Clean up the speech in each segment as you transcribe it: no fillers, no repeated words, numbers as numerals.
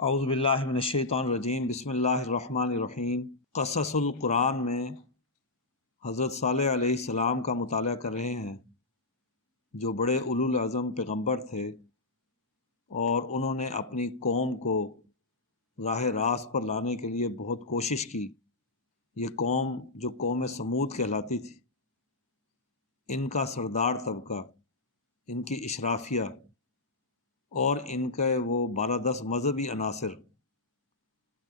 اعوذ باللہ من الشیطان الرجیم، بسم اللہ الرحمن الرحیم۔ قصص القرآن میں حضرت صالح علیہ السلام کا مطالعہ کر رہے ہیں، جو بڑے اولو العزم پیغمبر تھے، اور انہوں نے اپنی قوم کو راہ راست پر لانے کے لیے بہت کوشش کی۔ یہ قوم جو قوم سمود کہلاتی تھی، ان کا سردار طبقہ، ان کی اشرافیہ اور ان کے وہ بالادست مذہبی عناصر،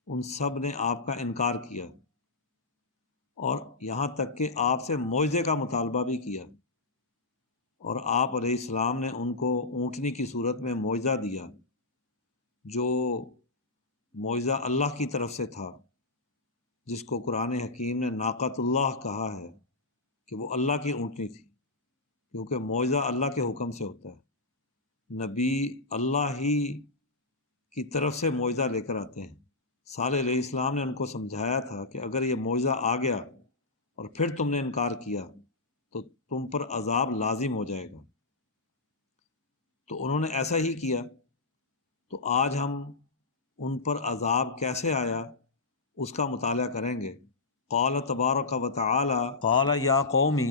ان سب نے آپ کا انکار کیا، اور یہاں تک کہ آپ سے معجزے کا مطالبہ بھی کیا، اور آپ علیہ السلام نے ان کو اونٹنی کی صورت میں معجزہ دیا، جو معجزہ اللہ کی طرف سے تھا، جس کو قرآن حکیم نے ناقۃ اللہ کہا ہے کہ وہ اللہ کی اونٹنی تھی، کیونکہ معجزہ اللہ کے حکم سے ہوتا ہے۔ نبی اللہ ہی کی طرف سے معجزہ لے کر آتے ہیں۔ صالح علیہ السلام نے ان کو سمجھایا تھا کہ اگر یہ معجزہ آ گیا اور پھر تم نے انکار کیا تو تم پر عذاب لازم ہو جائے گا۔ تو انہوں نے ایسا ہی کیا۔ تو آج ہم ان پر عذاب کیسے آیا اس کا مطالعہ کریں گے۔ قال تبارک و تعالی قال یا قومی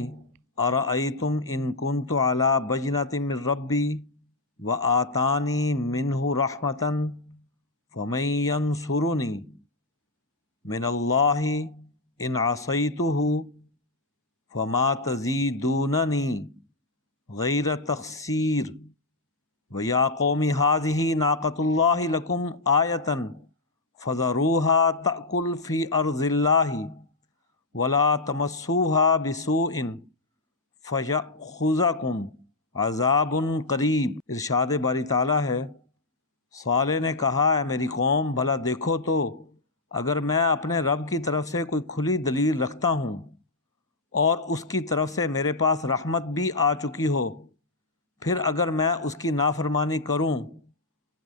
ارأیتم ان کنت علی بینۃ من ربی وآتانی منہ رحمۃ فمن ینصرنی من اللہ ان عصیتہ فما تزیدوننی غیر تخسیر ویا قوم ھذہ ناقۃ اللہ لکم آیۃ فذروها تأکل فی ارض اللہ ولا تمسوها بسوء فیأخذکم عذاب قریب۔ ارشاد باری تعالیٰ ہے، صالح نے کہا، اے میری قوم، بھلا دیکھو تو اگر میں اپنے رب کی طرف سے کوئی کھلی دلیل رکھتا ہوں اور اس کی طرف سے میرے پاس رحمت بھی آ چکی ہو، پھر اگر میں اس کی نافرمانی کروں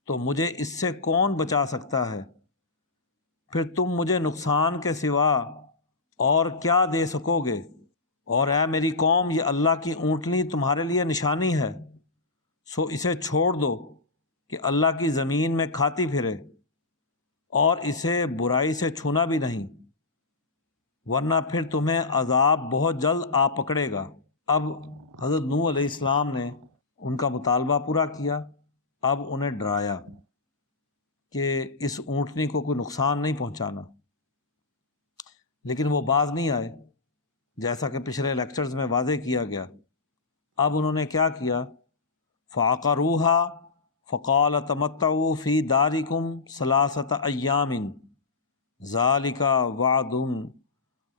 تو مجھے اس سے کون بچا سکتا ہے؟ پھر تم مجھے نقصان کے سوا اور کیا دے سکو گے؟ اور اے میری قوم، یہ اللہ کی اونٹنی تمہارے لیے نشانی ہے، سو اسے چھوڑ دو کہ اللہ کی زمین میں کھاتی پھرے، اور اسے برائی سے چھونا بھی نہیں، ورنہ پھر تمہیں عذاب بہت جلد آ پکڑے گا۔ اب حضرت نوح علیہ السلام نے ان کا مطالبہ پورا کیا، اب انہیں ڈرایا کہ اس اونٹنی کو کوئی نقصان نہیں پہنچانا، لیکن وہ باز نہیں آئے، جیسا کہ پچھلے لیکچرز میں واضح کیا گیا۔ اب انہوں نے کیا کیا؟ فعقروها فقال تمتعوا فی دارکم ثلاثۃ ایام ذالک وعد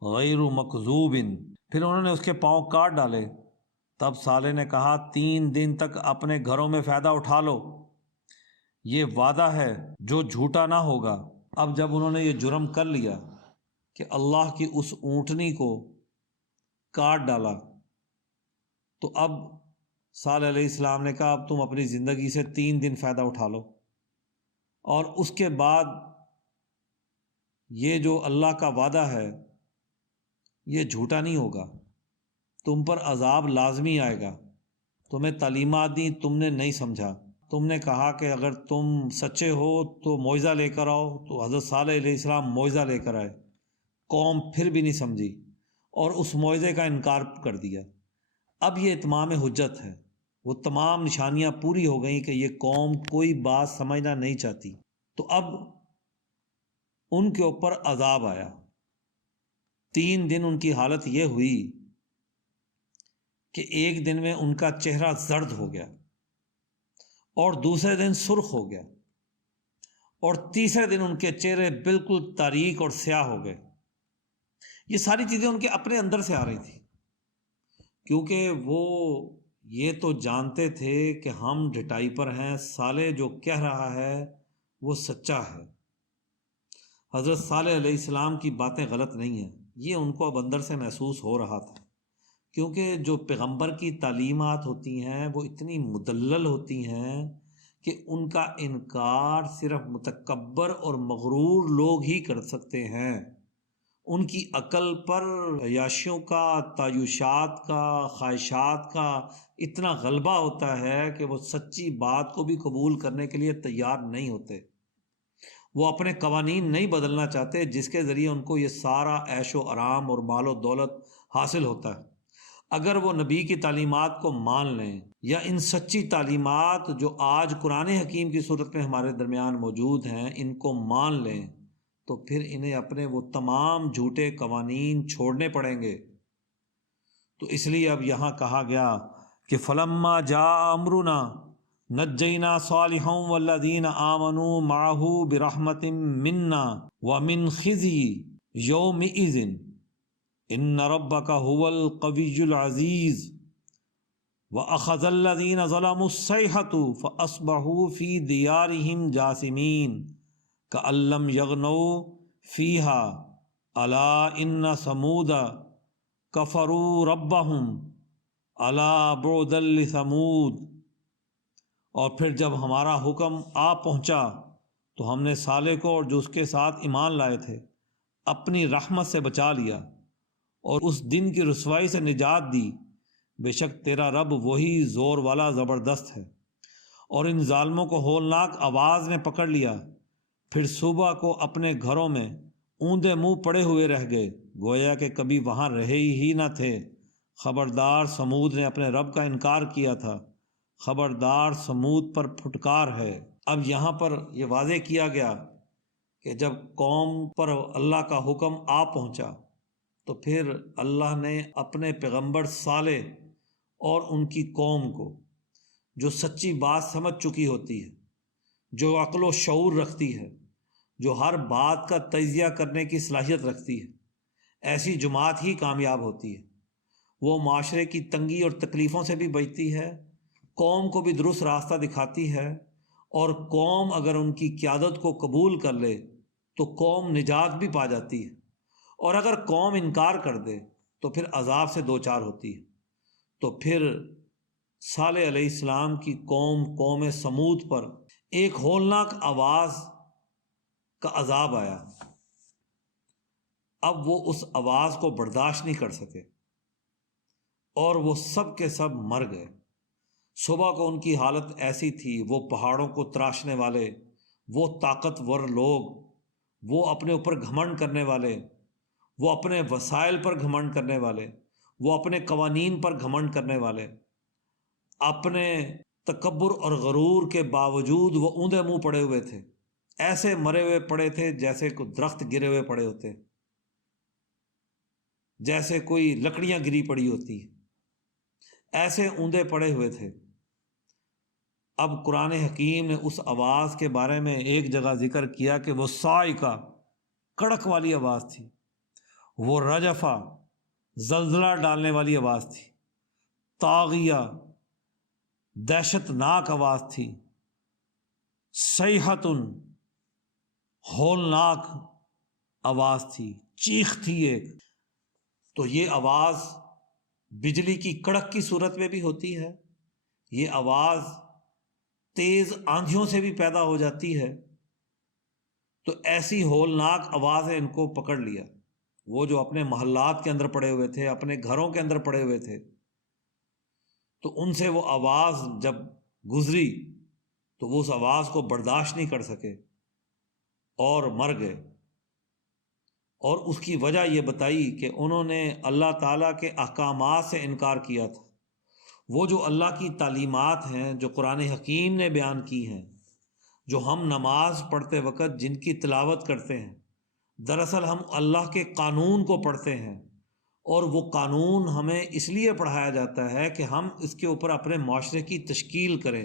غیر مکذوب۔ پھر انہوں نے اس کے پاؤں کاٹ ڈالے۔ تب صالح نے کہا، 3 دن تک اپنے گھروں میں فائدہ اٹھا لو، یہ وعدہ ہے جو جھوٹا نہ ہوگا۔ اب جب انہوں نے یہ جرم کر لیا کہ اللہ کی اس اونٹنی کو کاٹ ڈالا، تو اب صالح علیہ السلام نے کہا، اب تم اپنی زندگی سے 3 دن فائدہ اٹھا لو، اور اس کے بعد یہ جو اللہ کا وعدہ ہے یہ جھوٹا نہیں ہوگا، تم پر عذاب لازمی آئے گا۔ تمہیں تعلیمات دی، تم نے نہیں سمجھا، تم نے کہا کہ اگر تم سچے ہو تو معجزہ لے کر آؤ، تو حضرت صالح علیہ السلام معجزہ لے کر آئے، قوم پھر بھی نہیں سمجھی اور اس معجزے کا انکار کر دیا۔ اب یہ اتمام حجت ہے، وہ تمام نشانیاں پوری ہو گئیں کہ یہ قوم کوئی بات سمجھنا نہیں چاہتی۔ تو اب ان کے اوپر عذاب آیا۔ 3 دن ان کی حالت یہ ہوئی کہ ایک دن میں ان کا چہرہ زرد ہو گیا، اور دوسرے دن سرخ ہو گیا، اور تیسرے دن ان کے چہرے بالکل تاریک اور سیاہ ہو گئے۔ یہ ساری چیزیں ان کے اپنے اندر سے آ رہی تھی، کیونکہ وہ یہ تو جانتے تھے کہ ہم ڈٹائی پر ہیں، صالح جو کہہ رہا ہے وہ سچا ہے، حضرت صالح علیہ السلام کی باتیں غلط نہیں ہیں۔ یہ ان کو اب اندر سے محسوس ہو رہا تھا، کیونکہ جو پیغمبر کی تعلیمات ہوتی ہیں وہ اتنی مدلل ہوتی ہیں کہ ان کا انکار صرف متکبر اور مغرور لوگ ہی کر سکتے ہیں۔ ان کی عقل پر عیاشیوں کا، تعیشات کا، خواہشات کا اتنا غلبہ ہوتا ہے کہ وہ سچی بات کو بھی قبول کرنے کے لیے تیار نہیں ہوتے۔ وہ اپنے قوانین نہیں بدلنا چاہتے جس کے ذریعے ان کو یہ سارا عیش و آرام اور مال و دولت حاصل ہوتا ہے۔ اگر وہ نبی کی تعلیمات کو مان لیں یا ان سچی تعلیمات جو آج قرآن حکیم کی صورت میں ہمارے درمیان موجود ہیں ان کو مان لیں تو پھر انہیں اپنے وہ تمام جھوٹے قوانین چھوڑنے پڑیں گے۔ تو اس لیے اب یہاں کہا گیا کہ فلما جاء امرنا نجینا صالحا والذین آمنوا معه برحمت منا ومن خزي یومئذ ان ربک هو القوی العزیز واخذ الذین ظلموا الصیحة فاصبحوا فی دیارہم جاثمین کأن لم یغنوا فیہا الا ان ثمود کفروا ربہم الا بعدا لثمود۔ اور پھر جب ہمارا حکم آ پہنچا تو ہم نے صالح کو اور جو اس کے ساتھ ایمان لائے تھے اپنی رحمت سے بچا لیا اور اس دن کی رسوائی سے نجات دی۔ بے شک تیرا رب وہی زور والا زبردست ہے۔ اور ان ظالموں کو ہولناک آواز نے پکڑ لیا، پھر صبح کو اپنے گھروں میں اوندے منہ پڑے ہوئے رہ گئے، گویا کہ کبھی وہاں رہے ہی نہ تھے۔ خبردار سمود نے اپنے رب کا انکار کیا تھا، خبردار سمود پر پھٹکار ہے۔ اب یہاں پر یہ واضح کیا گیا کہ جب قوم پر اللہ کا حکم آ پہنچا تو پھر اللہ نے اپنے پیغمبر صالح اور ان کی قوم کو، جو سچی بات سمجھ چکی ہوتی ہے، جو عقل و شعور رکھتی ہے، جو ہر بات کا تجزیہ کرنے کی صلاحیت رکھتی ہے، ایسی جماعت ہی کامیاب ہوتی ہے۔ وہ معاشرے کی تنگی اور تکلیفوں سے بھی بچتی ہے، قوم کو بھی درست راستہ دکھاتی ہے، اور قوم اگر ان کی قیادت کو قبول کر لے تو قوم نجات بھی پا جاتی ہے، اور اگر قوم انکار کر دے تو پھر عذاب سے دوچار ہوتی ہے۔ تو پھر صالح علیہ السلام کی قوم سمود پر ایک ہولناک آواز کا عذاب آیا۔ اب وہ اس آواز کو برداشت نہیں کر سکے اور وہ سب کے سب مر گئے۔ صبح کو ان کی حالت ایسی تھی، وہ پہاڑوں کو تراشنے والے، وہ طاقتور لوگ، وہ اپنے اوپر گھمنڈ کرنے والے، وہ اپنے وسائل پر گھمنڈ کرنے والے، وہ اپنے قوانین پر گھمنڈ کرنے والے، اپنے تکبر اور غرور کے باوجود وہ اوندے منہ پڑے ہوئے تھے، ایسے مرے ہوئے پڑے تھے جیسے کوئی درخت گرے ہوئے پڑے ہوتے، جیسے کوئی لکڑیاں گری پڑی ہوتی، ایسے اوندے پڑے ہوئے تھے۔ اب قرآن حکیم نے اس آواز کے بارے میں ایک جگہ ذکر کیا کہ وہ صاعقہ، کڑک والی آواز تھی، وہ رجفہ، زلزلہ ڈالنے والی آواز تھی، طاغیہ، دہشت ناک آواز تھی، صیحۃ، ہولناک آواز تھی، چیخ تھی ایک۔ تو یہ آواز بجلی کی کڑک کی صورت میں بھی ہوتی ہے، یہ آواز تیز آندھیوں سے بھی پیدا ہو جاتی ہے۔ تو ایسی ہولناک آوازیں ان کو پکڑ لیا۔ وہ جو اپنے محلات کے اندر پڑے ہوئے تھے، اپنے گھروں کے اندر پڑے ہوئے تھے، تو ان سے وہ آواز جب گزری تو وہ اس آواز کو برداشت نہیں کر سکے اور مر گئے۔ اور اس کی وجہ یہ بتائی کہ انہوں نے اللہ تعالیٰ کے احکامات سے انکار کیا تھا۔ وہ جو اللہ کی تعلیمات ہیں، جو قرآن حکیم نے بیان کی ہیں، جو ہم نماز پڑھتے وقت جن کی تلاوت کرتے ہیں، دراصل ہم اللہ کے قانون کو پڑھتے ہیں، اور وہ قانون ہمیں اس لیے پڑھایا جاتا ہے کہ ہم اس کے اوپر اپنے معاشرے کی تشکیل کریں،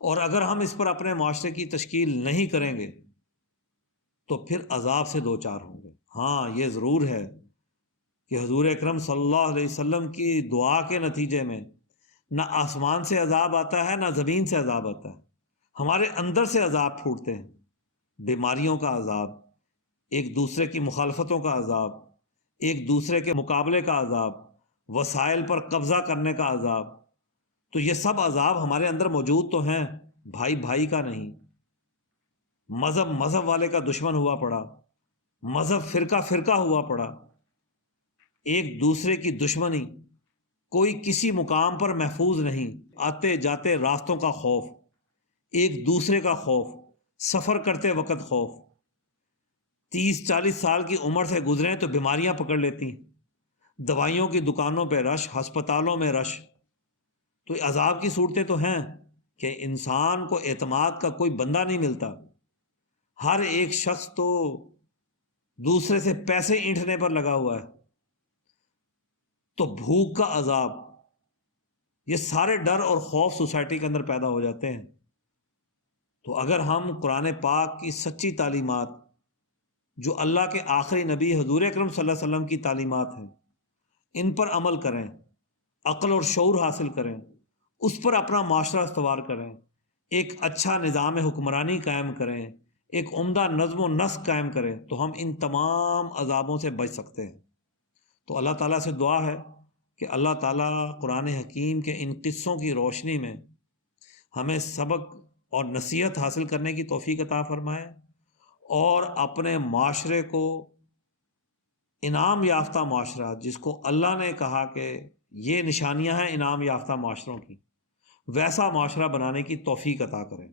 اور اگر ہم اس پر اپنے معاشرے کی تشکیل نہیں کریں گے تو پھر عذاب سے دوچار ہوں گے۔ ہاں یہ ضرور ہے کہ حضور اکرم صلی اللہ علیہ وسلم کی دعا کے نتیجے میں نہ آسمان سے عذاب آتا ہے، نہ زمین سے عذاب آتا ہے، ہمارے اندر سے عذاب پھوٹتے ہیں، بیماریوں کا عذاب، ایک دوسرے کی مخالفتوں کا عذاب، ایک دوسرے کے مقابلے کا عذاب، وسائل پر قبضہ کرنے کا عذاب۔ تو یہ سب عذاب ہمارے اندر موجود تو ہیں، بھائی بھائی کا نہیں، مذہب والے کا دشمن ہوا پڑا، مذہب فرقہ ہوا پڑا، ایک دوسرے کی دشمنی، کوئی کسی مقام پر محفوظ نہیں، آتے جاتے راستوں کا خوف، ایک دوسرے کا خوف، سفر کرتے وقت خوف، 30-40 سال کی عمر سے گزریں تو بیماریاں پکڑ لیتی، دوائیوں کی دکانوں پہ رش، ہسپتالوں میں رش۔ تو عذاب کی صورتیں تو ہیں کہ انسان کو اعتماد کا کوئی بندہ نہیں ملتا، ہر ایک شخص تو دوسرے سے پیسے اینٹھنے پر لگا ہوا ہے۔ تو بھوک کا عذاب، یہ سارے ڈر اور خوف سوسائٹی کے اندر پیدا ہو جاتے ہیں۔ تو اگر ہم قرآن پاک کی سچی تعلیمات، جو اللہ کے آخری نبی حضور اکرم صلی اللہ علیہ وسلم کی تعلیمات ہیں، ان پر عمل کریں، عقل اور شعور حاصل کریں، اس پر اپنا معاشرہ استوار کریں، ایک اچھا نظام حکمرانی قائم کریں، ایک عمدہ نظم و نسق قائم کریں، تو ہم ان تمام عذابوں سے بچ سکتے ہیں۔ تو اللہ تعالیٰ سے دعا ہے کہ اللہ تعالیٰ قرآن حکیم کے ان قصوں کی روشنی میں ہمیں سبق اور نصیحت حاصل کرنے کی توفیق عطا فرمائے، اور اپنے معاشرے کو انعام یافتہ معاشرہ، جس کو اللہ نے کہا کہ یہ نشانیاں ہیں انعام یافتہ معاشروں کی، ویسا معاشرہ بنانے کی توفیق عطا کریں۔